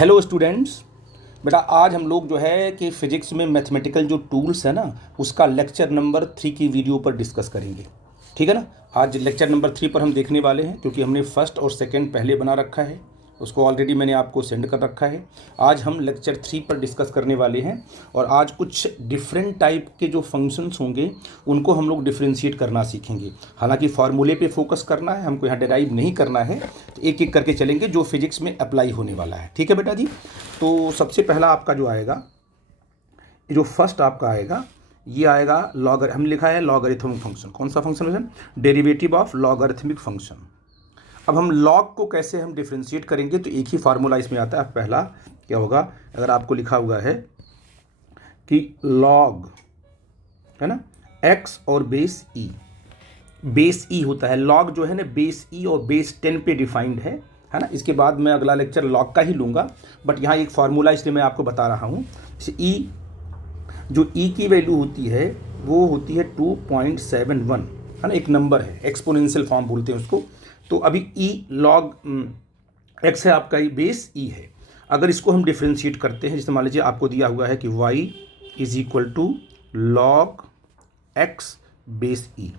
Hello students. बेटा आज हम लोग जो है कि फिजिक्स में मैथमेटिकल जो टूल्स है ना उसका लेक्चर नंबर 3 की वीडियो पर डिस्कस करेंगे। ठीक है ना। आज लेक्चर नंबर 3 पर हम देखने वाले हैं क्योंकि हमने फर्स्ट और सेकंड पहले बना रखा है, उसको ऑलरेडी मैंने आपको सेंड कर रखा है। आज हम लेक्चर 3 पर डिस्कस करने वाले हैं और आज कुछ डिफरेंट टाइप के जो फंक्शंस होंगे उनको हम लोग डिफ्रेंशिएट करना सीखेंगे। हालांकि फार्मूले पे फोकस करना है, हमको यहाँ डिराइव नहीं करना है, तो एक एक करके चलेंगे जो फिजिक्स में अप्लाई होने वाला है। ठीक है बेटा जी। तो सबसे पहला आपका जो आएगा, जो फर्स्ट आपका आएगा ये आएगा लॉगर, हम लिखा है लॉगरिथमिक फंक्शन। कौन सा फंक्शन है? Derivative of logarithmic function. अब हम लॉग को कैसे हम डिफ्रेंशिएट करेंगे, तो एक ही फार्मूला इसमें आता है। पहला क्या होगा, अगर आपको लिखा हुआ है कि लॉग है ना x और बेस ई होता है। लॉग जो है ना बेस ई और बेस 10 पे डिफाइंड है ना। इसके बाद मैं अगला लेक्चर लॉग का ही लूँगा, बट यहाँ एक फार्मूला इसलिए मैं आपको बता रहा हूँ। ई जो ई की वैल्यू होती है वो होती है 2.71 है ना, एक नंबर है, एक्सपोनेंशियल फॉर्म बोलते हैं उसको। तो अभी ई लॉग एक्स है आपका, ये बेस ई है। अगर इसको हम डिफ्रेंशिएट करते हैं, जैसे मान लीजिए आपको दिया हुआ है कि y is equal to log X base E.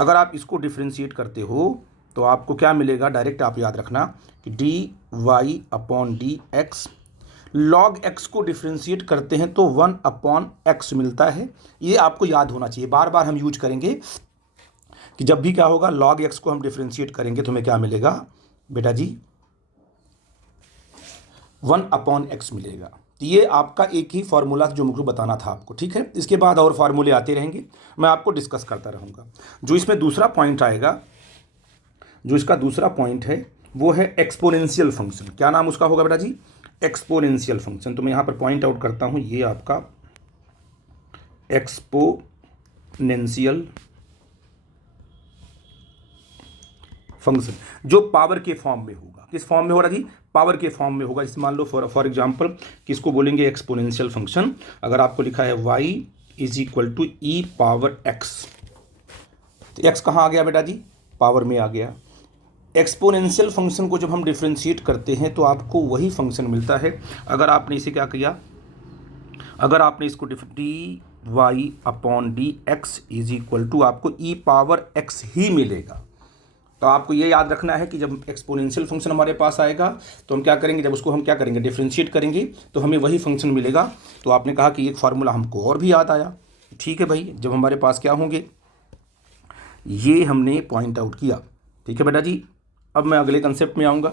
अगर आप इसको डिफ्रेंशिएट करते हो तो आपको क्या मिलेगा, डायरेक्ट आप याद रखना कि d y upon d x. Log x को डिफ्रेंशिएट करते हैं तो 1 अपॉन एक्स मिलता है। ये आपको याद होना चाहिए, बार बार हम यूज करेंगे कि जब भी क्या होगा लॉग एक्स को हम डिफ्रेंशिएट करेंगे तो हमें क्या मिलेगा बेटा जी, 1 अपॉन एक्स मिलेगा। तो ये आपका एक ही फार्मूला जो मुझे बताना था आपको। ठीक है, इसके बाद और फार्मूले आते रहेंगे, मैं आपको डिस्कस करता रहूँगा। जो इसमें दूसरा पॉइंट आएगा, जो इसका दूसरा पॉइंट है वो है एक्सपोनेंशियल फंक्शन। क्या नाम उसका होगा बेटा जी? Exponential function. तो मैं यहाँ पर पॉइंट आउट करता हूँ, ये आपका एक्सपोनेंशियल फंक्शन जो पावर के फॉर्म में होगा। किस फॉर्म में हो रहा जी? पावर के फॉर्म में होगा। जैसे मान लो फॉर एग्जांपल किसको बोलेंगे एक्सपोनेंशियल फंक्शन। अगर आपको लिखा है y is equal to e power x, तो x कहाँ आ गया बेटा जी? पावर में आ गया। एक्सपोनेंशियल फंक्शन को जब हम डिफ्रेंशिएट करते हैं तो आपको वही फंक्शन मिलता है। अगर आपने इसे क्या किया, अगर आपने इसको d y upon d x is equal to आपको ई पावर x ही मिलेगा। तो आपको ये याद रखना है कि जब एक्सपोनेंशियल फंक्शन हमारे पास आएगा तो हम क्या करेंगे, जब उसको हम क्या करेंगे डिफ्रेंशिएट करेंगे तो हमें वही फंक्शन मिलेगा। तो आपने कहा कि एक फार्मूला हमको और भी याद आया। ठीक है भाई, जब हमारे पास क्या होंगे ये हमने पॉइंट आउट किया। ठीक है बेटा जी। अब मैं अगले कंसेप्ट में आऊँगा।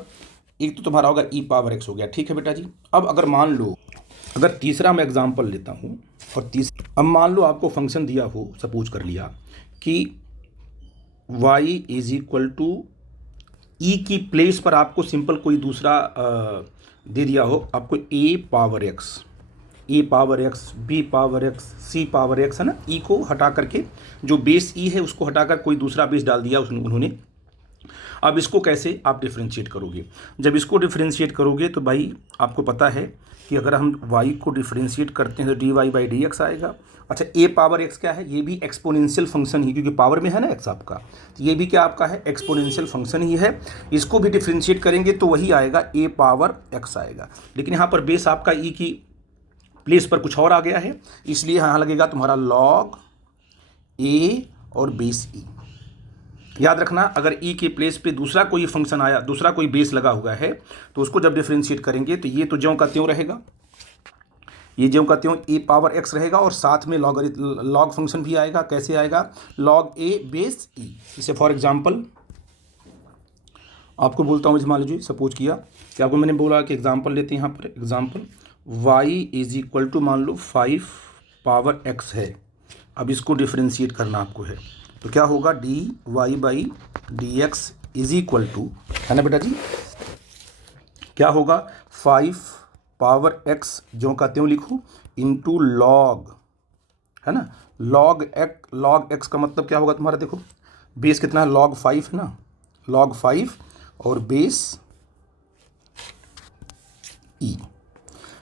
एक तो तुम्हारा होगा ई पावर एक्स हो गया। ठीक है बेटा जी। अब अगर मान लो, अगर तीसरा मैं एग्जाम्पल लेता हूँ और अब मान लो आपको फंक्शन दिया हो, सपोज कर लिया कि y इज इक्वल टू ई की प्लेस पर आपको सिंपल कोई दूसरा दे दिया हो, आपको a power x, a power x, b power x, c power x है ना। e को हटा करके जो बेस e है उसको हटाकर कोई दूसरा बेस डाल दिया उन्होंने। अब इसको कैसे आप डिफ्रेंशिएट करोगे? जब इसको डिफ्रेंशिएट करोगे तो भाई आपको पता है कि अगर हम y को डिफ्रेंशिएट करते हैं तो d y by d x आएगा। अच्छा, a पावर x क्या है? ये भी एक्सपोनेंशियल फंक्शन ही, क्योंकि पावर में है ना x आपका, तो ये भी क्या आपका है? एक्सपोनेंशियल फंक्शन ही है। इसको भी डिफ्रेंशिएट करेंगे तो वही आएगा, a पावर x आएगा। लेकिन यहाँ पर बेस आपका e की प्लेस पर कुछ और आ गया है, इसलिए यहाँ लगेगा तुम्हारा लॉग a और बेस e। याद रखना, अगर e के प्लेस पे दूसरा कोई फंक्शन आया, दूसरा कोई बेस लगा हुआ है, तो उसको जब डिफ्रेंशिएट करेंगे तो ये तो ज्यों का त्यों रहेगा, ये ज्यों का त्यों ए पावर एक्स रहेगा और साथ में लॉग फंक्शन भी आएगा। कैसे आएगा? लॉग ए बेस ई। जैसे फॉर एग्जांपल आपको बोलता हूँ, मान लीजिए सपोज किया कि आपको मैंने बोला कि एग्जांपल लेते हैं। यहाँ पर example y is equal to मान लो 5 पावर x है। अब इसको डिफ्रेंशिएट करना आपको है, तो क्या होगा? D y by d x is equal to, है ना बेटा जी, क्या होगा? 5 पावर x जो का त्यों लिखो इंटू लॉग, है ना, लॉग एक्स का मतलब क्या होगा तुम्हारा? देखो बेस कितना है? लॉग 5 है ना, लॉग 5 और बेस ई।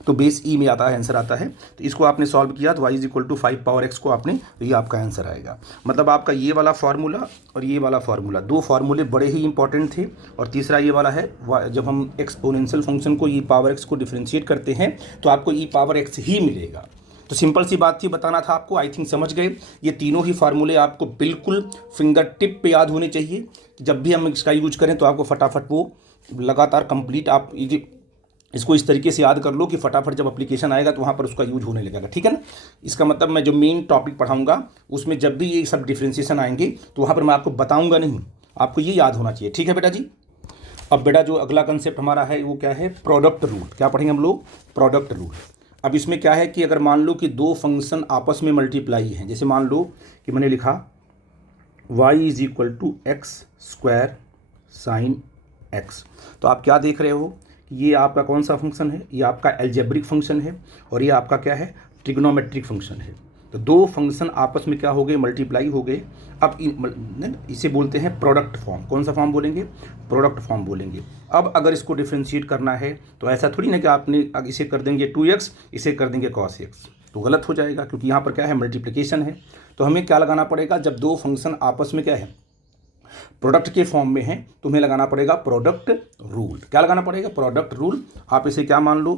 तो बेस ई में आता है, आंसर आता है। तो इसको आपने सॉल्व किया तो y is equal to 5 power x को आपने, तो ये आपका आंसर आएगा। मतलब आपका ये वाला फार्मूला और ये वाला फार्मूला, दो फार्मूले बड़े ही इंपॉर्टेंट थे। और तीसरा ये वाला है, जब हम एक्सपोनेंशियल फंक्शन को ई पावर x को डिफ्रेंशिएट करते हैं तो आपको ई पावर x ही मिलेगा। तो सिंपल सी बात थी, बताना था आपको, आई थिंक समझ गए। ये तीनों ही फार्मूले आपको बिल्कुल फिंगर टिप पे याद होने चाहिए। जब भी हम इसका यूज करें तो आपको फटाफट वो लगातार कंप्लीट, आप इसको इस तरीके से याद कर लो कि फटाफट जब एप्लीकेशन आएगा तो वहाँ पर उसका यूज होने लगेगा, ठीक है ना। इसका मतलब मैं जो मेन टॉपिक पढ़ाऊंगा उसमें जब भी ये सब डिफ्रेंशिएशन आएंगे तो वहाँ पर मैं आपको बताऊंगा नहीं, आपको ये याद होना चाहिए, ठीक है बेटा जी। अब बेटा जो अगला कंसेप्ट हमारा है वो क्या है, प्रोडक्ट रूल। क्या पढ़ेंगे हम लोग, प्रोडक्ट रूल। अब इसमें क्या है कि अगर मान लो कि दो फंक्शन आपस में मल्टीप्लाई हैं, जैसे मान लो कि मैंने लिखा y is equal to x square sine x, तो आप क्या देख रहे हो, ये आपका कौन सा फंक्शन है, ये आपका एल्जेब्रिक फंक्शन है और ये आपका क्या है, ट्रिग्नोमेट्रिक फंक्शन है। तो दो फंक्शन आपस में क्या हो गए, मल्टीप्लाई हो गए। अब इसे बोलते हैं प्रोडक्ट फॉर्म। कौन सा फॉर्म बोलेंगे, प्रोडक्ट फॉर्म बोलेंगे। अब अगर इसको डिफ्रेंशिएट करना है तो ऐसा थोड़ी ना कि आपने इसे कर देंगे 2x, इसे कर देंगे cos x, तो गलत हो जाएगा, क्योंकि यहाँ पर क्या है, मल्टीप्लिकेशन है। तो हमें क्या लगाना पड़ेगा, जब दो फंक्शन आपस में क्या है, प्रोडक्ट के फॉर्म में है, तो हमें लगाना पड़ेगा प्रोडक्ट रूल। क्या लगाना पड़ेगा, प्रोडक्ट रूल। आप इसे क्या मान लो,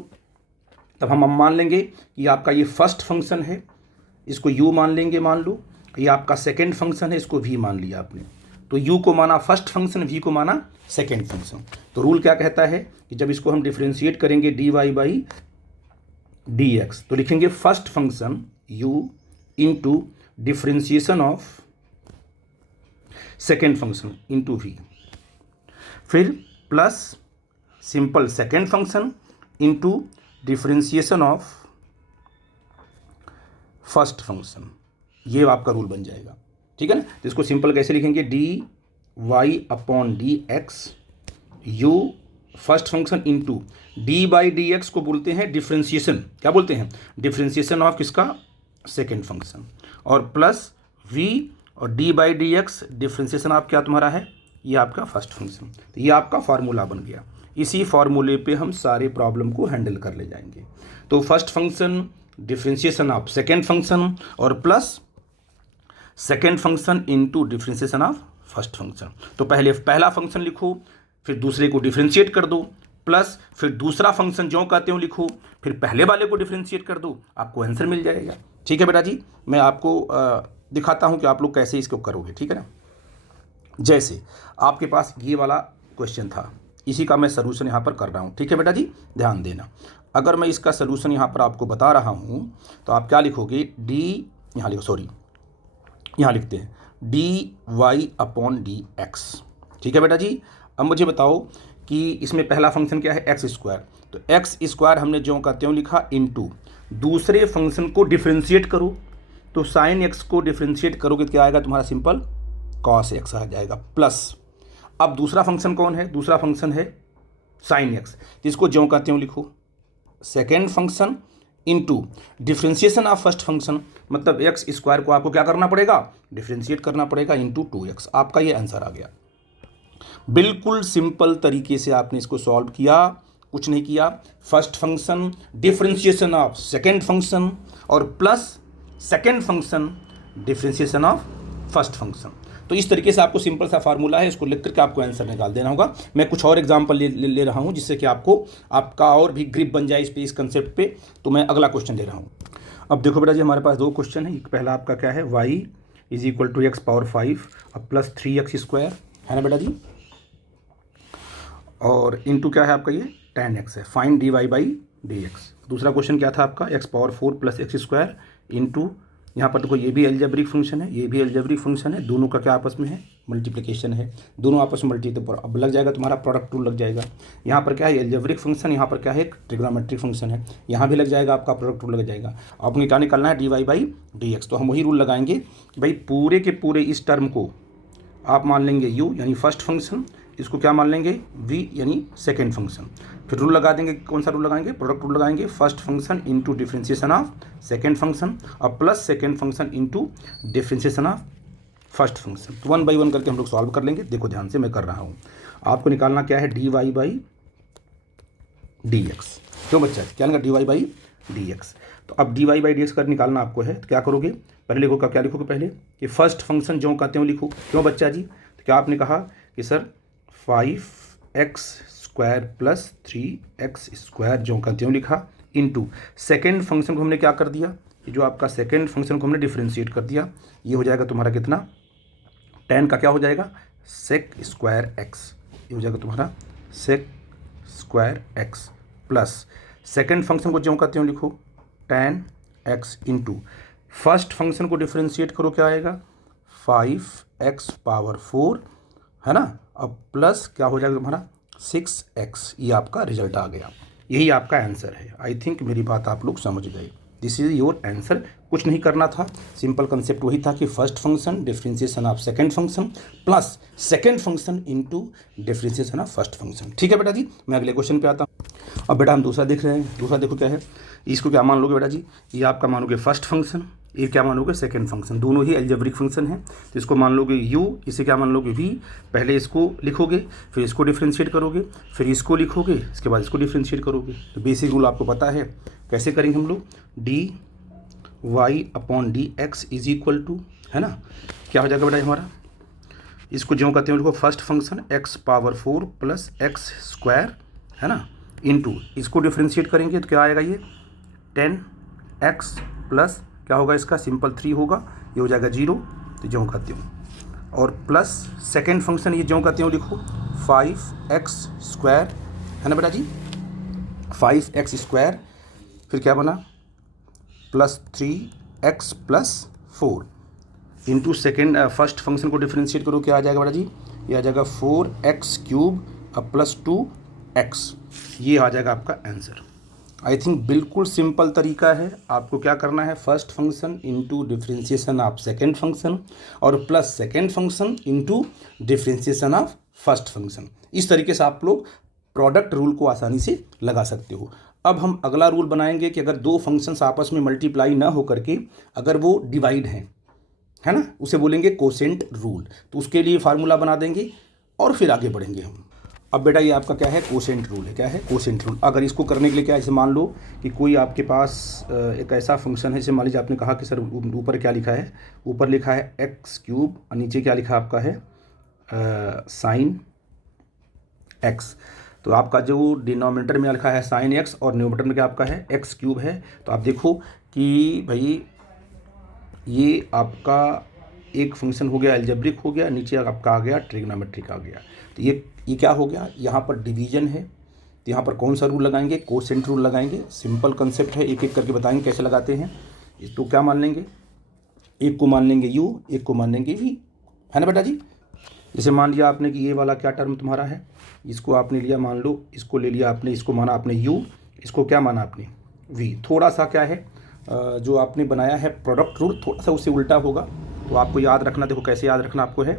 तब हम मान लेंगे कि आपका ये फर्स्ट फंक्शन है, इसको u मान लेंगे, मान लो ये आपका सेकेंड फंक्शन है, इसको v मान लिया आपने। तो u को माना फर्स्ट फंक्शन, v को माना सेकेंड फंक्शन। तो रूल क्या कहता है कि जब इसको हम डिफ्रेंशिएट करेंगे dy बाई dx, तो लिखेंगे first function u into differentiation of second function into v, फिर plus simple second function into differentiation of first function. ये आपका रूल बन जाएगा, ठीक है ना। तो इसको सिंपल कैसे लिखेंगे, d y upon d x u first function into d by d x को बोलते हैं डिफ्रेंशिएशन। क्या बोलते हैं, डिफ्रेंशिएशन ऑफ किसका, सेकेंड फंक्शन, और प्लस v और d by d x differentiation of क्या तुम्हारा है, ये आपका फर्स्ट फंक्शन। तो ये आपका फार्मूला बन गया। इसी फार्मूले पे हम सारे प्रॉब्लम को हैंडल कर ले जाएंगे। तो first function differentiation of second function और plus second function into differentiation of first function. तो पहले पहला फंक्शन लिखो, फिर दूसरे को डिफ्रेंशिएट कर दो, प्लस फिर दूसरा फंक्शन जो कहते हो लिखो, फिर पहले वाले को डिफ्रेंशिएट कर दो, आपको आंसर मिल जाएगा। ठीक है बेटा जी, मैं आपको दिखाता हूँ कि आप लोग कैसे इसको करोगे, ठीक है ना। जैसे आपके पास ये वाला क्वेश्चन था, इसी का मैं सलूशन यहाँ पर कर रहा हूँ, ठीक है बेटा जी, ध्यान देना। अगर मैं इसका सलूशन यहाँ पर आपको बता रहा हूँ तो आप क्या लिखोगे, डी यहाँ लिखो, सॉरी यहाँ लिखते हैं d y upon d x, ठीक है बेटा जी। अब मुझे बताओ कि इसमें पहला फंक्शन क्या है, एक्स स्क्वायर। तो एक्स स्क्वायर हमने जो का त्यों लिखा इनटू दूसरे फंक्शन को डिफ्रेंशिएट करो, तो साइन एक्स को डिफ्रेंशिएट करोगे तो क्या आएगा तुम्हारा, सिंपल कॉस एक्स आ जाएगा, प्लस अब दूसरा फंक्शन कौन है, दूसरा फंक्शन है साइन एक्स, जिसको ज्यों का त्यों लिखो second function into differentiation of first function, मतलब एक्स स्क्वायर को आपको क्या करना पड़ेगा, डिफ्रेंशिएट करना पड़ेगा इनटू 2x। आपका ये आंसर आ गया। बिल्कुल सिंपल तरीके से आपने इसको सॉल्व किया, कुछ नहीं किया। First function differentiation of second function और plus second function differentiation of first function. तो इस तरीके से आपको सिंपल सा फार्मूला है, इसको लिख करके आपको आंसर निकाल देना होगा। मैं कुछ और एग्जांपल ले रहा हूं जिससे कि आपका और भी ग्रिप बन जाए इस कंसेप्ट पे। तो मैं अगला क्वेश्चन दे रहा हूं। अब देखो बेटा जी, हमारे पास दो क्वेश्चन है। पहला आपका क्या है, y is equal to x power 5 अब प्लस 3x स्क्वायर, है ना बेटा जी, और इंटू क्या है आपका ये 10x है, फाइन dy बाई dx। दूसरा क्वेश्चन क्या था आपका, x power 4 plus x square into, यहाँ पर देखो ये भी एल्जेब्रिक फंक्शन है, ये भी एल्जेब्रिक फंक्शन है, दोनों का क्या आपस में है, मल्टीप्लिकेशन है, दोनों आपस में तो अब लग जाएगा तुम्हारा प्रोडक्ट रूल लग जाएगा। यहाँ पर क्या है, एल्जेब्रिक फंक्शन, यहाँ पर क्या है, एक ट्रिग्नोमेट्रिक फंक्शन है, यहाँ भी लग जाएगा आपका प्रोडक्ट रूल लग जाएगा। आपने क्या निकालना है, d y by d x. तो हम वही रूल लगाएंगे भाई, पूरे के पूरे इस टर्म को आप मान लेंगे u यानी फर्स्ट फंक्शन, इसको क्या मान लेंगे v यानी सेकेंड फंक्शन। फिर रूल लगा देंगे, कौन सा रूल लगाएंगे, प्रोडक्ट रूल लगाएंगे, first function into differentiation of second function और plus second function into differentiation of first function. तो 1 बाई 1 करके हम लोग सॉल्व कर लेंगे। देखो ध्यान से मैं कर रहा हूँ, आपको निकालना क्या है, d y by d x. क्यों बच्चा, क्या निकला, d y by d x. तो अब d y by d x कर निकालना आपको है, तो क्या करोगे, पहले लिखो, क्या लिखोगे पहले कि फर्स्ट फंक्शन जो कहते हो लिखो। क्यों बच्चा जी, तो क्या आपने कहा कि सर 5x² प्लस 3x² जो कहते हो लिखा, इनटू सेकेंड फंक्शन को हमने क्या कर दिया, ये जो आपका सेकेंड फंक्शन को हमने डिफ्रेंशिएट कर दिया, ये हो जाएगा तुम्हारा कितना, 10 का क्या हो जाएगा sec² x, ये हो जाएगा तुम्हारा sec² x plus second function को जो कहते हो लिखो tan x into first function को डिफ्रेंशिएट करो, क्या आएगा 5x⁴, है ना। अब प्लस क्या हो जाएगा तुम्हारा 6x, ये आपका रिजल्ट आ गया, यही आपका आंसर है। आई थिंक मेरी बात आप लोग समझ गए, दिस इज योर आंसर। कुछ नहीं करना था, सिंपल कंसेप्ट वही था कि first function differentiation of second function plus second function into differentiation of first function. ठीक है बेटा जी, मैं अगले क्वेश्चन पे आता हूँ। अब बेटा हम दूसरा देख रहे हैं, दूसरा देखो क्या है, इसको क्या मान लोगे बेटा जी, ये आपका मानोगे फर्स्ट फंक्शन, ये क्या मानोगे सेकंड फंक्शन, दोनों ही अलजेब्रिक फंक्शन है। तो इसको मान लोगे u, इसे क्या मान लोगे v, पहले इसको लिखोगे फिर इसको डिफ्रेंशिएट करोगे, फिर इसको लिखोगे, इसके बाद इसको डिफ्रेंशिएट करोगे। तो बेसिक रूल आपको पता है कैसे करेंगे हम लोग, dy upon dx is equal to, है ना, क्या हो जाएगा बेटा हमारा, इसको जो कहते हैं उनको first function x⁴ plus x², है ना, इनटू इसको डिफ्रेंशिएट करेंगे तो क्या आएगा, ये 10x प्लस क्या होगा इसका, सिंपल 3 होगा, ये हो जाएगा 0, तो जो कहते हो, और प्लस सेकेंड फंक्शन ये जो कहते हो लिखो 5x², है ना बेटा जी, 5x², फिर क्या बना plus 3x plus 4 into second first function को डिफ्रेंशिएट करो, क्या आ जाएगा बेटा जी, ये आ जाएगा 4x³ प्लस 2x, ये आ जाएगा आपका आंसर। आई थिंक बिल्कुल सिंपल तरीका है। आपको क्या करना है, first function into differentiation of second function और plus second function into differentiation of first function. इस तरीके से आप लोग प्रोडक्ट रूल को आसानी से लगा सकते हो। अब हम अगला रूल बनाएंगे कि अगर दो फंक्शंस आपस में मल्टीप्लाई ना हो करके अगर वो डिवाइड हैं, है ना, उसे बोलेंगे कोसेंट रूल। तो उसके लिए फार्मूला बना देंगे और फिर आगे बढ़ेंगे हम। अब बेटा ये आपका क्या है, कोसेंट रूल है। क्या है कोसेंट रूल। अगर इसको करने के लिए क्या है, जैसे मान लो कि कोई आपके पास एक ऐसा फंक्शन है, जैसे मान लीजिए आपने कहा कि सर ऊपर क्या लिखा है, ऊपर लिखा है x³ और नीचे क्या लिखा आपका है sin x। तो आपका जो डिनोमिनेटर में लिखा है sin x और न्यूमरेटर में क्या आपका है x³ है। तो आप देखो कि भाई ये आपका एक फंक्शन हो गया अलजेब्रिक हो गया, नीचे आपका आ गया ट्रिग्नोमेट्रिक आ गया। तो ये क्या हो गया, यहाँ पर डिवीजन है, तो यहाँ पर कौन सा रूल लगाएंगे, कोसेंट रूल लगाएंगे। सिंपल कंसेप्ट है, एक एक करके बताएंगे कैसे लगाते हैं। तो क्या मान लेंगे, एक को मान लेंगे u, एक को मान लेंगे v, है ना बेटा जी। जैसे मान लिया आपने कि ये वाला क्या टर्म तुम्हारा है, इसको आपने लिया, मान लो इसको ले लिया आपने, इसको माना आपने u, इसको क्या माना आपने v। थोड़ा सा क्या है जो आपने बनाया है प्रोडक्ट रूल, थोड़ा सा उससे उल्टा होगा। तो आपको याद रखना, देखो कैसे याद रखना आपको है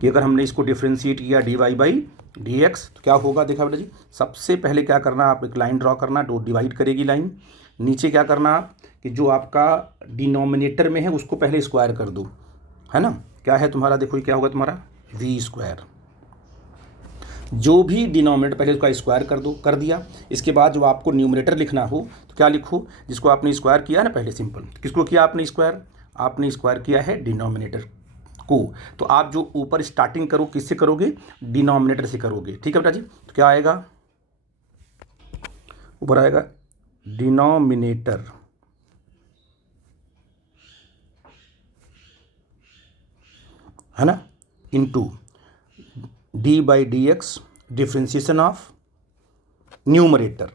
कि अगर हमने इसको डिफ्रेंशिएट किया dy/dx तो क्या होगा, देखा बेटा जी। सबसे पहले क्या करना, आप एक लाइन ड्रॉ करना, दो डिवाइड करेगी लाइन। नीचे क्या करना आप कि जो आपका डिनोमिनेटर में है उसको पहले स्क्वायर कर दो, है ना। क्या है तुम्हारा, देखो क्या होगा तुम्हारा v²। जो भी डिनोमिनेटर पहले उसका स्क्वायर कर दो, कर दिया। इसके बाद जो आपको न्यूमरेटर लिखना हो तो क्या लिखो, जिसको आपने स्क्वायर किया ना पहले, सिंपल किसको किया आपने स्क्वायर, आपने स्क्वायर किया है डिनोमिनेटर को। तो आप जो ऊपर स्टार्टिंग करो किससे करोगे, डिनोमिनेटर से करोगे, ठीक है बेटा जी। तो क्या आएगा, ऊपर आएगा डिनोमिनेटर, है ना, into d/dx differentiation of numerator,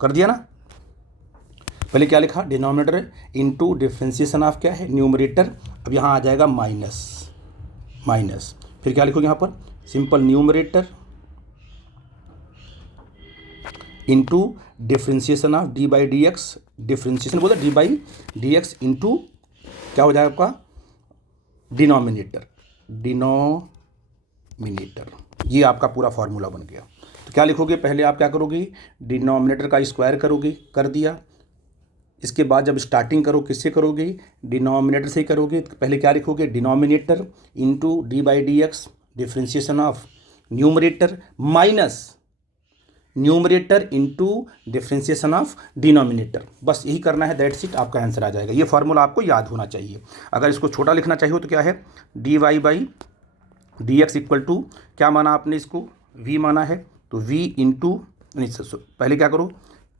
कर दिया ना। पहले क्या लिखा, डिनोमिनेटर इनटू डिफ्रेंशिएशन ऑफ क्या है न्यूमरेटर। अब यहाँ आ जाएगा माइनस, फिर क्या लिखोगे यहाँ पर, simple numerator into differentiation of d/dx, differentiation बोला d/dx इनटू क्या हो जाएगा आपका डिनोमिनेटर। ये आपका पूरा फॉर्मूला बन गया। तो क्या लिखोगे, पहले आप क्या करोगे, डिनोमिनेटर का स्क्वायर करोगे, कर दिया। इसके बाद जब स्टार्टिंग करो किससे करोगे, डिनोमिनेटर से ही करोगे। तो पहले क्या लिखोगे, denominator into d by d x differentiation of numerator minus numerator into differentiation of denominator. बस यही करना है, दैट्स इट, आपका आंसर आ जाएगा। ये फार्मूला आपको याद होना चाहिए। अगर इसको छोटा लिखना चाहिए तो क्या है, d y by d x equal to क्या माना आपने, इसको v माना है, तो v इंटू नहीं, पहले क्या करो,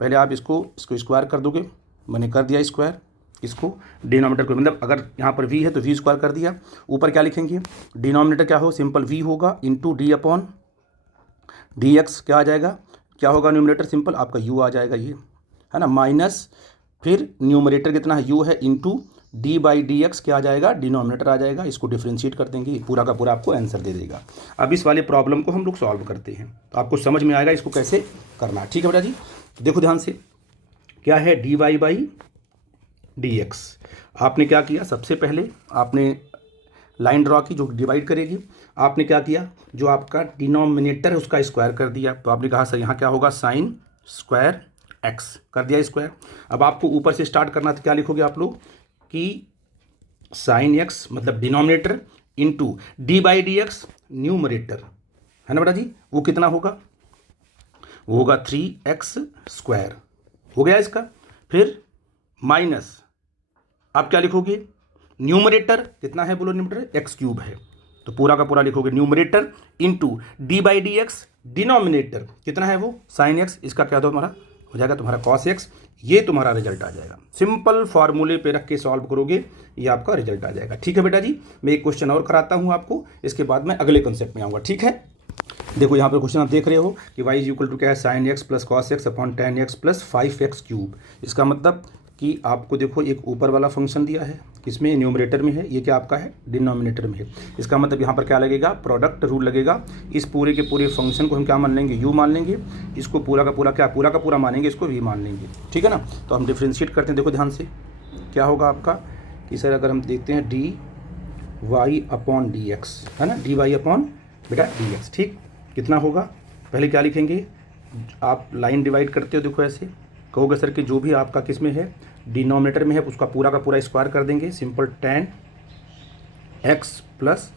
पहले आप इसको स्क्वायर कर दोगे। मैंने कर दिया स्क्वायर, इसको डिनोमिनेटर को, मतलब अगर यहाँ पर v है तो v स्क्वायर कर दिया। ऊपर क्या लिखेंगे, डिनोमिनेटर क्या हो, सिंपल v होगा into D upon d x, क्या आ जाएगा, क्या होगा न्यूमरेटर, सिंपल आपका u आ जाएगा, ये है ना, माइनस फिर न्यूमरेटर कितना है u है into d by d x क्या आ जाएगा, डिनोमिनेटर आ जाएगा। इसको डिफ्रेंशिएट कर देंगे, पूरा का पूरा आपको आंसर दे देगा। अब इस वाले प्रॉब्लम को हम लोग सॉल्व करते हैं तो आपको समझ में आएगा इसको कैसे करना है। ठीक है बेटा जी, देखो ध्यान से, क्या है d y by d x. आपने क्या किया, सबसे पहले आपने लाइन ड्रॉ की जो डिवाइड करेगी। आपने क्या किया, जो आपका डिनोमिनेटर है उसका स्क्वायर कर दिया। तो आपने कहा सर यहाँ क्या होगा, साइन स्क्वायर एक्स कर दिया स्क्वायर। अब आपको ऊपर से स्टार्ट करना, तो क्या लिखोगे आप लोग कि साइन एक्स मतलब denominator into d by d x numerator, है ना बेटा जी, वो कितना होगा, वो होगा 3x स्क्वायर, हो गया इसका। फिर माइनस आप क्या लिखोगे, न्यूमरेटर कितना है बोलो, न्यूमरेटर एक्स क्यूब है, तो पूरा का पूरा लिखोगे numerator into d by d x denominator कितना है वो साइन एक्स, इसका क्या तुम्हारा हो जाएगा तुम्हारा कॉस एक्स। ये तुम्हारा रिजल्ट आ जाएगा। सिंपल फार्मूले पे रख के सॉल्व करोगे, ये आपका रिजल्ट आ जाएगा। ठीक है बेटा जी, मैं एक क्वेश्चन और कराता हूँ आपको, इसके बाद मैं अगले कॉन्सेप्ट में आऊँगा। ठीक है, देखो यहाँ पर क्वेश्चन आप देख रहे हो कि y इज इक्वल टू क्या है, sine x plus cos x upon ten x plus 5x cube. इसका मतलब कि आपको देखो एक ऊपर वाला फंक्शन दिया है, किसमें, न्यूमरेटर में है, ये क्या आपका है, डिनोमिनेटर में है। इसका मतलब यहाँ पर क्या लगेगा, प्रोडक्ट रूल लगेगा। इस पूरे के पूरे फंक्शन को हम क्या मान लेंगे, u मान लेंगे। इसको पूरा का पूरा क्या, पूरा का पूरा मानेंगे, इसको v मान लेंगे। ठीक है ना, तो हम डिफ्रेंशिएट करते हैं। देखो ध्यान से, क्या होगा आपका कि सर अगर हम देखते हैं d y upon d x, है ना, डी वाई अपॉन बेटा डी एक्स। ठीक, कितना होगा, पहले क्या लिखेंगे, आप लाइन डिवाइड करते हो, देखो ऐसे कहोगे सर कि जो भी आपका किस में है, डिनोमिनेटर में है, उसका पूरा का पूरा स्क्वायर कर देंगे। Simple 10x plus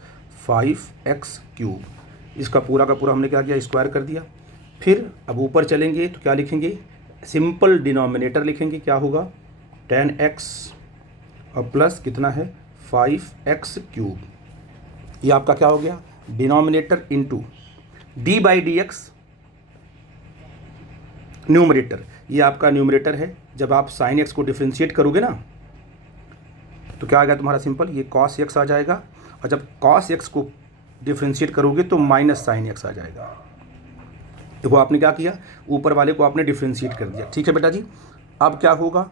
5x cube, इसका पूरा का पूरा हमने क्या किया, स्क्वायर कर दिया। फिर अब ऊपर चलेंगे तो क्या लिखेंगे, सिंपल डिनोमिनेटर लिखेंगे, क्या होगा 10x और प्लस कितना है 5x क्यूब। ये आपका क्या हो गया, denominator into d by d x numerator, ये आपका न्यूमरेटर है। जब आप साइन एक्स को डिफ्रेंशिएट करोगे ना तो क्या आ गया तुम्हारा, सिंपल ये कॉस एक्स आ जाएगा। और जब कॉस एक्स को डिफ्रेंशिएट करोगे तो माइनस साइन एक्स आ जाएगा। देखो आपने क्या किया, ऊपर वाले को आपने डिफ्रेंशिएट कर दिया। ठीक है बेटा जी, अब क्या होगा,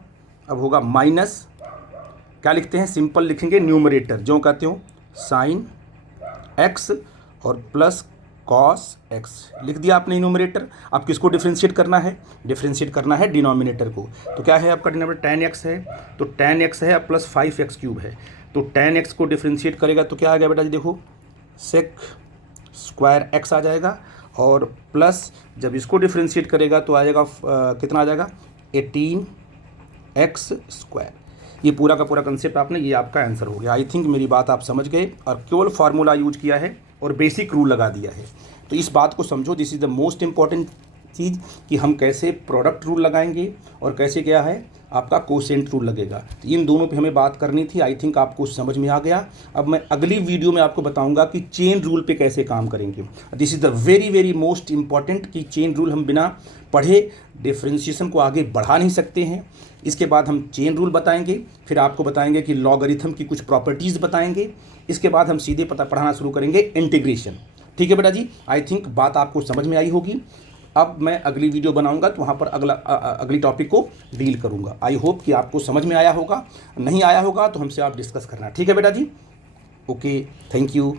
अब होगा माइनस, क्या लिखते हैं, सिंपल लिखेंगे न्यूमरेटर, जो कहते हो साइन एक्स और प्लस कॉस एक्स लिख दिया आपने न्यूमरेटर। अब किसको डिफ्रेंशिएट करना है, डिफ्रेंशिएट करना है डिनोमिनेटर को। तो क्या है आपका डिनोमिनेटर, 10x है, तो 10x है प्लस 5x क्यूब है। तो 10x को डिफ्रेंशिएट करेगा तो क्या आ गया बेटा जी, देखो सेक स्क्वायर x आ जाएगा, और प्लस जब इसको डिफ्रेंशिएट करेगा तो आ जाएगा कितना आ जाएगा, 18x स्क्वायर। ये पूरा का पूरा कंसेप्ट आपने, ये आपका आंसर हो गया। आई थिंक मेरी बात आप समझ गए और केवल फार्मूला यूज किया है और बेसिक रूल लगा दिया है। तो इस बात को समझो, this is the most important चीज़ कि हम कैसे प्रोडक्ट रूल लगाएंगे और कैसे क्या है आपका कोसेंट रूल लगेगा। तो इन दोनों पे हमें बात करनी थी। आई थिंक आपको समझ में आ गया। अब मैं अगली वीडियो में आपको बताऊंगा कि चेन रूल पे कैसे काम करेंगे। This is the very very most important कि चेन रूल हम बिना पढ़े डिफ्रेंशिएशन को आगे बढ़ा नहीं सकते हैं। इसके बाद हम चेन रूल बताएंगे, फिर आपको बताएंगे कि लॉगरिथम की कुछ प्रॉपर्टीज़ बताएंगे। इसके बाद हम सीधे पढ़ाना शुरू करेंगे इंटीग्रेशन। ठीक है बेटा जी, आई थिंक बात आपको समझ में आई होगी। अब मैं अगली वीडियो बनाऊंगा तो वहाँ पर अगली टॉपिक को डील करूंगा। आई होप कि आपको समझ में आया होगा। नहीं आया होगा तो हमसे आप डिस्कस करना। ठीक है बेटा जी, ओके, थैंक यू।